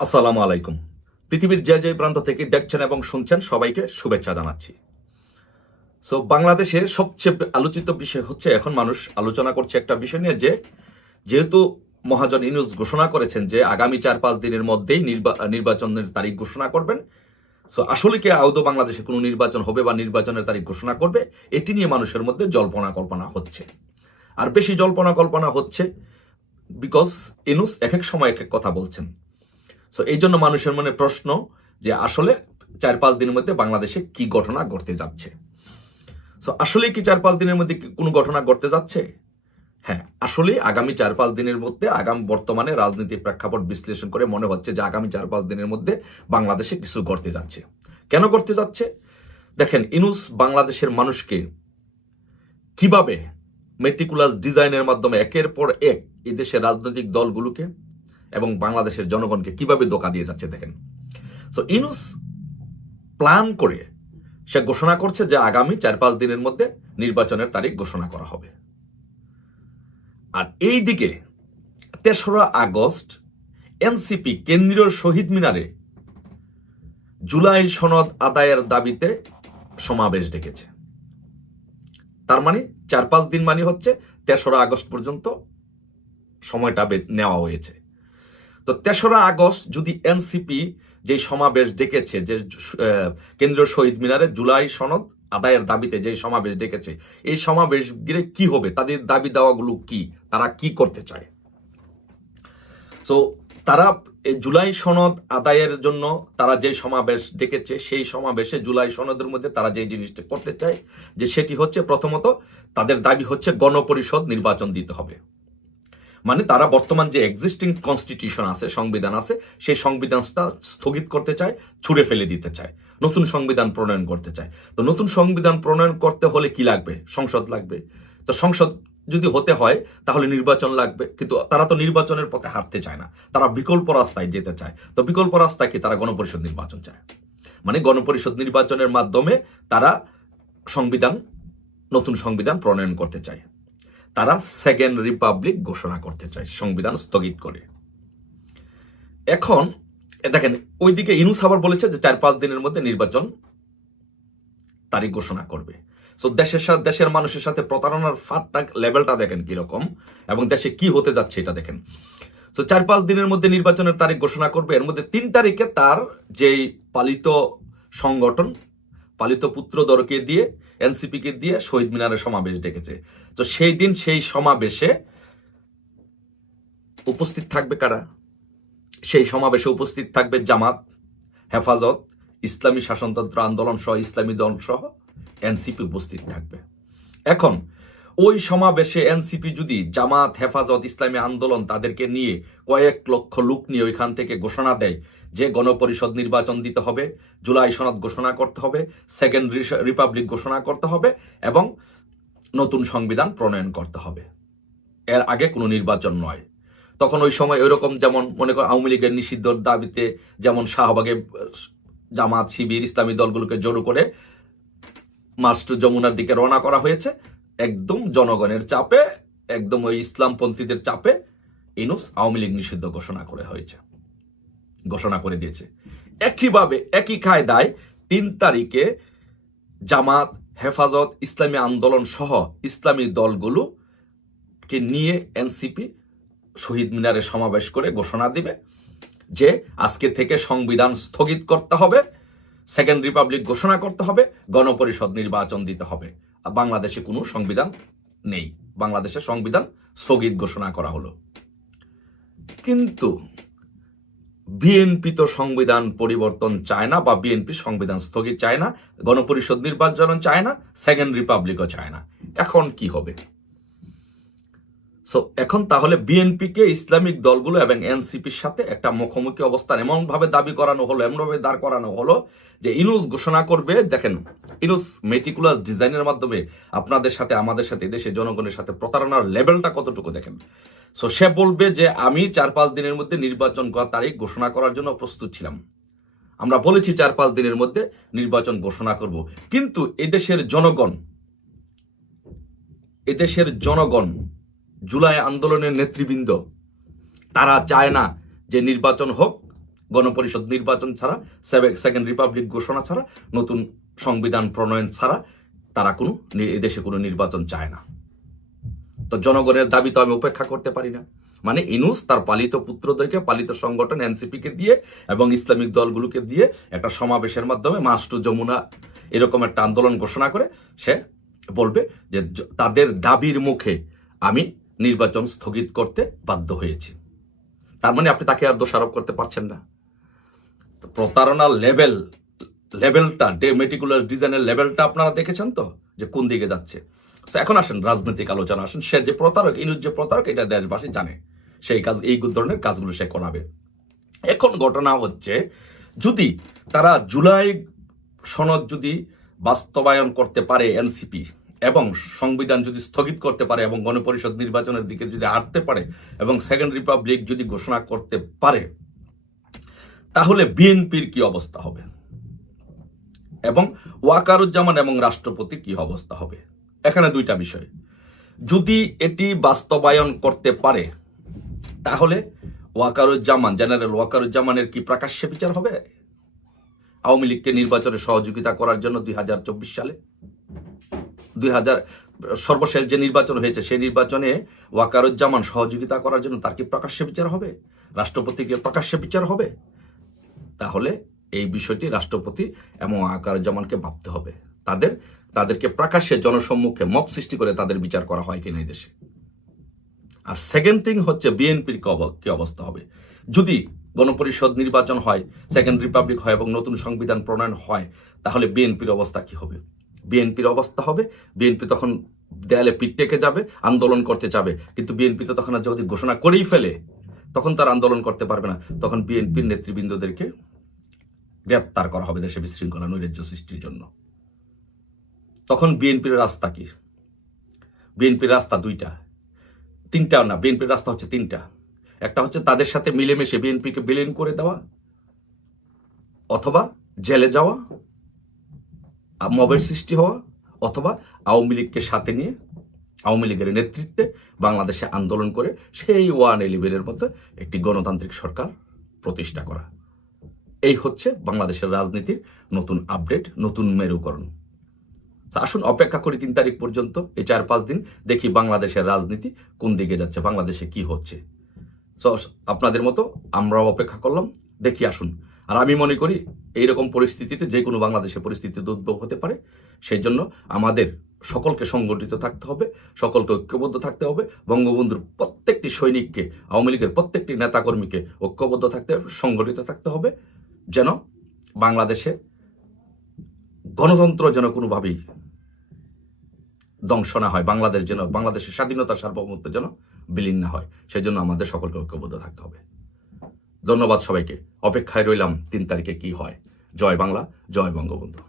আসসালামু আলাইকুম। পৃথিবীর যে যে প্রান্ত থেকে দেখছেন এবং শুনছেন সবাইকে শুভেচ্ছা জানাচ্ছি। বাংলাদেশে সবচেয়ে আলোচিত বিষয় হচ্ছে এখন মানুষ আলোচনা করছে একটা বিষয় নিয়ে যেহেতু মহাজন ইউনূস ঘোষণা করেছেন যে আগামী ৪-৫ দিনের মধ্যেই নির্বাচনের তারিখ ঘোষণা করবেন। আসলে কি আদৌ বাংলাদেশে কোনো নির্বাচন হবে বা নির্বাচনের তারিখ ঘোষণা করবে, এটি নিয়ে মানুষের মধ্যে জল্পনা কল্পনা হচ্ছে। আর বেশি জল্পনা কল্পনা হচ্ছে বিকজ ইউনূস এক এক সময় এক এক কথা বলছেন। এই জন্য মানুষের মনে প্রশ্ন যে আসলে ৪-৫ দিনের মধ্যে বাংলাদেশে কি ঘটনা ঘটতে যাচ্ছে। আসলে কি ৪-৫ দিনের মধ্যে কোনো ঘটনা ঘটতে যাচ্ছে? হ্যাঁ, আসলে আগামী ৪-৫ দিনের মধ্যে বর্তমানে রাজনীতির প্রেক্ষাপট বিশ্লেষণ করে মনে হচ্ছে যে আগামী ৪-৫ দিনের মধ্যে বাংলাদেশে কিছু ঘটতে যাচ্ছে। কেন ঘটতে যাচ্ছে? দেখেন, ইউনূস বাংলাদেশের মানুষকে কিভাবে মেটিকুলাস ডিজাইনের মাধ্যমে একের পর এক এদেশের রাজনৈতিক দলগুলোকে এবং বাংলাদেশের জনগণকে কিভাবে ধোঁকা দিয়ে যাচ্ছে দেখেন। ইউনূস প্ল্যান করে সে ঘোষণা করছে যে আগামী ৪-৫ দিনের মধ্যে নির্বাচনের তারিখ ঘোষণা করা হবে। আর এই দিকে ৩রা আগস্ট এনসিপি কেন্দ্রীয় শহীদ মিনারে জুলাই সনদ আদায়ের দাবিতে সমাবেশ ডেকেছে। তার মানে ৪-৫ দিন মানে হচ্ছে ৩রা আগস্ট পর্যন্ত সময়টা নেওয়া হয়েছে। ৩রা আগস্ট যদি এনসিপি যে সমাবেশ ডেকেছে, যে কেন্দ্রীয় শহীদ মিনারে জুলাই সনদ আদায়ের দাবিতে যে সমাবেশ ডেকেছে, এই সমাবেশ ঘিরে কি হবে, তাদের দাবি দাওয়াগুলো কি, তারা কি করতে চায়। তারা এই জুলাই সনদ আদায়ের জন্য তারা যে সমাবেশ ডেকেছে, সেই সমাবেশে জুলাই সনদের মধ্যে তারা যে জিনিসটা করতে চায় যে সেটি হচ্ছে প্রথমত তাদের দাবি হচ্ছে গণপরিষদ নির্বাচন দিতে হবে। মানে তারা বর্তমান যে এক্সিস্টিং কনস্টিটিউশন আছে, সংবিধান আছে, সেই সংবিধানটা স্থগিত করতে চায়, ছুঁড়ে ফেলে দিতে চায়, নতুন সংবিধান প্রণয়ন করতে চায়। তো নতুন সংবিধান প্রণয়ন করতে হলে কি লাগবে? সংসদ লাগবে। তো সংসদ যদি হতে হয় তাহলে নির্বাচন লাগবে, কিন্তু তারা তো নির্বাচনের পথে হাঁটতে চায় না, তারা বিকল্প রাস্তায় যেতে চায়। তো বিকল্প রাস্তায় কি? তারা গণপরিষদ নির্বাচন চায়। মানে গণপরিষদ নির্বাচনের মাধ্যমে তারা নতুন সংবিধান প্রণয়ন করতে চায়। তারা সেকেন্ড রিপাবলিক ঘোষণা করতে চায় সংবিধান স্থগিত করে। এখন দেখেন, ওইদিকে ইউনূস আবার বলেছে যে ৪-৫ দিনের মধ্যে নির্বাচন তারিখ ঘোষণা করবে। দেশের মানুষের সাথে প্রতারণার ফাটটা লেভেলটা দেখেন কিরকম, এবং দেশে কি হতে যাচ্ছে এটা দেখেন। ৪-৫ দিনের মধ্যে নির্বাচনের তারিখ ঘোষণা করবে। এর মধ্যে ৩ তারিখে তার যেই পালিত সংগঠন, পালিত পুত্রধরকে দিয়ে, এনসিপিকে দিয়ে শহীদ মিনারে সমাবেশ ডেকেছে। সেই দিন সেই সমাবেশে উপস্থিত থাকবে কারা? সেই সমাবেশে উপস্থিত থাকবে জামাত, হেফাজত, ইসলামী শাসনতন্ত্র আন্দোলন সহ ইসলামী দল সহ এনসিপি উপস্থিত থাকবে। এখন ওই সমাবেশে এনসিপি যদি জামাত, হেফাজত, ইসলামী আন্দোলন তাদেরকে নিয়ে কয়েক লক্ষ লোক নিয়ে ওইখান থেকে ঘোষণা দেয় যে গণপরিষদ নির্বাচন দিতে হবে, জুলাই সনদ ঘোষণা করতে হবে, সেকেন্ড রিপাবলিক ঘোষণা করতে হবে এবং নতুন সংবিধান প্রণয়ন করতে হবে, এর আগে কোনো নির্বাচন নয়, তখন ওই সময় ওইরকম যেমন মনে করো আওয়ামী লীগের নিষিদ্ধর দাবিতে যেমন শাহবাগে জামাত, শিবির, ইসলামী দলগুলোকে জড়ো করে মার্চ টু যমুনার দিকে রওনা করা হয়েছে, একদম জনগণের চাপে, একদম ওই ইসলামপন্থীদের চাপে ইউনূস আওয়ামী লীগ নিষিদ্ধ ঘোষণা করে দিয়েছে। একইভাবে একই কায়দায় ৩ তারিখে জামাত, হেফাজত, ইসলামী আন্দোলন সহ ইসলামী দলগুলোকে নিয়ে এনসিপি শহীদ মিনারে সমাবেশ করে ঘোষণা দিবে যে আজকে থেকে সংবিধান স্থগিত করতে হবে, সেকেন্ড রিপাবলিক ঘোষণা করতে হবে, গণপরিষদ নির্বাচন দিতে হবে। বাংলাদেশে কোনো সংবিধান নেই, বাংলাদেশে সংবিধান স্থগিত ঘোষণা করা হলো। কিন্তু বিএনপি তো সংবিধান পরিবর্তন চায় না, বা বিএনপি সংবিধান স্থগিত চায় না, গণপরিষদ নির্বাচন চায় না, সেকেন্ড রিপাবলিকও চায় না। এখন কি হবে? এখন তাহলে বিএনপিকে ইসলামিক দলগুলো এবং এনসিপির সাথে একটা মুখোমুখি অবস্থান এমনভাবে দাবি করানো হলো, এমনভাবে দাঁড় করানো হলো যে ইউনূস ঘোষণা করবে। দেখেন, ইউনূস মেটিকুলাস ডিজাইনের মাধ্যমে আপনাদের সাথে, আমাদের সাথে, দেশের জনগণের সাথে প্রতারণার লেভেলটা কতটুকু দেখেন। সে বলবে যে আমি ৪-৫ দিনের মধ্যে নির্বাচন করার তারিখ ঘোষণা করার জন্য প্রস্তুত ছিলাম, আমরা বলেছি ৪-৫ দিনের মধ্যে নির্বাচন ঘোষণা করব। কিন্তু এদেশের জনগণ জুলাই আন্দোলনের নেতৃবৃন্দ তারা চায় না যে নির্বাচন হোক, গণপরিষদ নির্বাচন ছাড়া, সেকেন্ড রিপাবলিক ঘোষণা ছাড়া, নতুন সংবিধান প্রণয়ন ছাড়া তারা এদেশে কোনো নির্বাচন চায় না। তো জনগণের দাবি তো আমি উপেক্ষা করতে পারি না। মানে ইনুস তার পালিত পুত্রদেরকে, পালিত সংগঠন এনসিপিকে দিয়ে এবং ইসলামিক দলগুলোকে দিয়ে একটা সমাবেশের মাধ্যমে মার্চ টু যমুনা এরকম একটা আন্দোলন ঘোষণা করে সে বলবে যে তাদের দাবির মুখে আমি নির্বাচন স্থগিত করতে বাধ্য হয়েছি। তার মানে আপনি তাকে আর দোষারোপ করতে পারছেন না। প্রতারণার লেভেলটা মেটিকুলার ডিজাইনের লেভেলটা আপনারা দেখেছেন তো যে কোন দিকে যাচ্ছে। এখন আসেন রাজনৈতিক আলোচনা, আসেন সে যে প্রতারক, ইনুস যে প্রতারক, এটা দেশবাসী জানে। সেই কাজ, এই ধরনের কাজগুলো সে করাবে। এখন ঘটনা হচ্ছে, যদি তারা জুলাই সনদ যদি বাস্তবায়ন করতে পারে এনসিপি, এবং সংবিধান যদি স্থগিত করতে পারে এবং গণপরিষদ নির্বাচনের দিকে যদি হাঁটতে পারে এবং সেকেন্ড রিপাবলিক যদি ঘোষণা করতে পারে, তাহলে বিএনপির কি অবস্থা হবে এবং ওয়াকারুজ্জামান এবং রাষ্ট্রপতি কি অবস্থা হবে? এখানে দুইটা বিষয়। যদি এটি বাস্তবায়ন করতে পারে তাহলে ওয়াকারুজ্জামান, জেনারেল ওয়াকারুজ্জামানের কি প্রকাশ্যে বিচার হবে আওয়ামী লীগকে নির্বাচনে সহযোগিতা করার জন্য 2024 সালে? সর্বশেষ যে নির্বাচন হয়েছে সেই নির্বাচনে ওয়াকারুজ্জামান সহযোগিতা করার জন্য তার কি প্রকাশ্যে বিচার হবে? রাষ্ট্রপতিকে প্রকাশ্যে বিচার হবে? তাহলে এই বিষয়টি রাষ্ট্রপতি এবং ওয়াকারুজ্জামানকে ভাবতে হবে। তাদেরকে প্রকাশ্যে জনসম্মুখে মব সৃষ্টি করে তাদের বিচার করা হয় কিনা এই দেশে। আর সেকেন্ড থিং হচ্ছে বিএনপির কি অবস্থা হবে যদি গণপরিষদ নির্বাচন হয়, সেকেন্ড রিপাবলিক হয় এবং নতুন সংবিধান প্রণয়ন হয়, তাহলে বিএনপির অবস্থা কি হবে? বিএনপির অবস্থা হবে, বিএনপি তখন দেয়ালে পিঠ টেকে যাবে, আন্দোলন করতে যাবে। কিন্তু বিএনপি তো তখন যদি ঘোষণা করেই ফেলে, তখন তার আন্দোলন করতে পারবে না। তখন বিএনপির নেতৃবৃন্দদেরকে গ্রেপ্তার করা হবে দেশে বিশৃঙ্খলা নৈরাজ্য সৃষ্টির জন্য। তখন বিএনপির রাস্তা কি? বিএনপির রাস্তা তিনটা না, বিএনপির রাস্তা হচ্ছে তিনটা। একটা হচ্ছে তাদের সাথে মিলেমিশে বিএনপিকে বিলীন করে দেওয়া, অথবা জেলে যাওয়া, মবের সৃষ্টি হওয়া, অথবা আওয়ামী লীগকে সাথে নিয়ে আওয়ামী লীগের নেতৃত্বে বাংলাদেশে আন্দোলন করে সেই 111-এর মতো একটি গণতান্ত্রিক সরকার প্রতিষ্ঠা করা। এই হচ্ছে বাংলাদেশের রাজনীতির নতুন আপডেট, নতুন মেরুকরণ। আসুন অপেক্ষা করি 3 তারিখ পর্যন্ত, এই 4-5 দিন দেখি বাংলাদেশের রাজনীতি কোন দিকে যাচ্ছে, বাংলাদেশে কি হচ্ছে। আপনাদের মতো আমরাও অপেক্ষা করলাম, দেখি আসুন। আর আমি মনে করি এইরকম পরিস্থিতিতে যে কোনো বাংলাদেশের পরিস্থিতিতে উদ্ভব হতে পারে। সেই জন্য আমাদের সকলকে সংগঠিত থাকতে হবে, সকলকে ঐক্যবদ্ধ থাকতে হবে। বঙ্গবন্ধুর প্রত্যেকটি সৈনিককে, আওয়ামী লীগের প্রত্যেকটি নেতাকর্মীকে ঐক্যবদ্ধ থাকতে হবে, সংগঠিত থাকতে হবে, যেন বাংলাদেশে গণতন্ত্র যেন কোনোভাবেই ধ্বংস না হয়, বাংলাদেশের স্বাধীনতা সার্বভৌমত্ব যেন বিলীন না হয়। সেই জন্য আমাদের সকলকে ঐক্যবদ্ধ থাকতে হবে। ধন্যবাদ সবাইকে। অপেক্ষায় রইলাম 3 তারিখে কি হয়। জয় বাংলা, জয় বঙ্গবন্ধু।